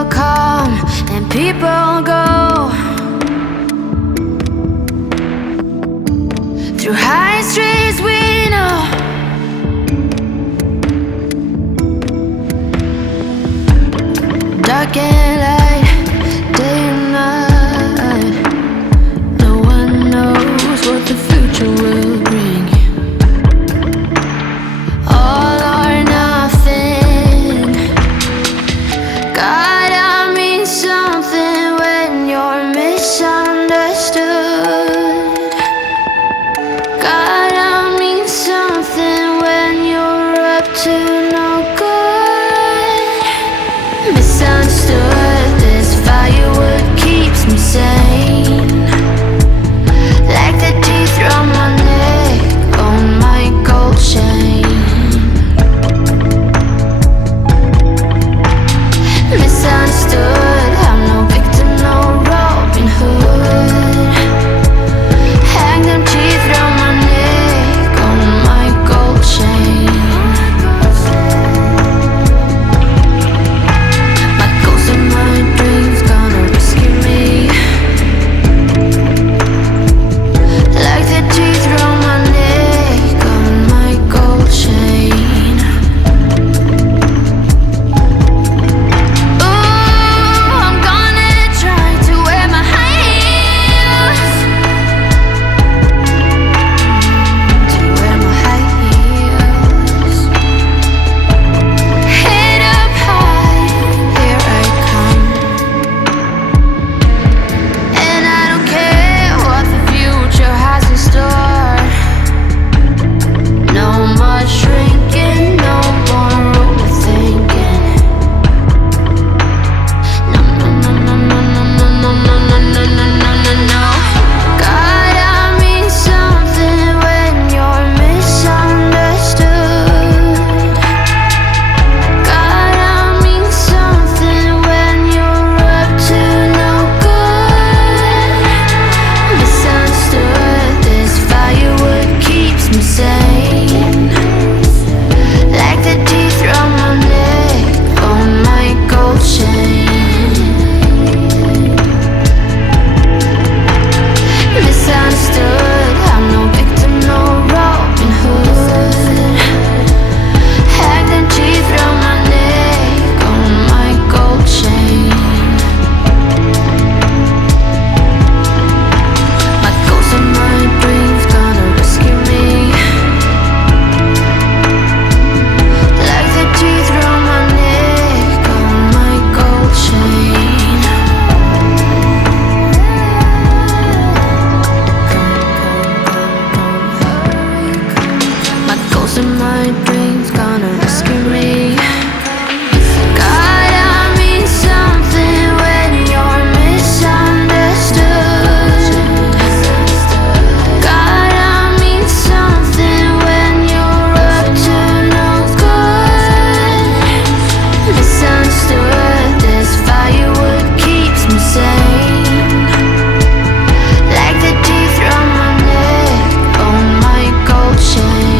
people come and people go through high streets we know. Dark and light, day and night. No one knows what the future will bring. All or nothing. Gotta mean something when you're misunderstood. Gotta mean something when you're up to no good. Misunderstood, this firewood keeps me sane. Like the teeth from my neck on my gold chain. Misunderstood, I'm no victim, no Robin Hood. Hang them teeth from my neck on my gold chain. My ghost in my dreams gonna rescue me. Like the teeth from my neck on my gold chain. Ooh, I'm gonna try to wear my high heels. To wear my high heels. Head up high, here I come. And I don't care what the future has in store. No more shrinking, no more overthinking. No, no, no, no, no, no, no, no, no, no, no, no, no, no, no. Gotta mean something when you're misunderstood. Gotta mean something when you're up to no good. Misunderstood, this firewood keeps me sane. Like the teeth from my neck on my gold chain. Misunderstood, I'm no victim, no Robin Hood. Hang them teeth from my neck on my gold chain. My ghost in my dreams gonna rescue me. Like the teeth from my neck on my gold chain. My ghost in my dreams gonna rescue me. Gotta mean something when you're misunderstood. Gotta mean something when you're up to no good. Misunderstood, this firewood keeps me sane. Like the teeth from my neck on my gold chain.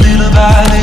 Little by little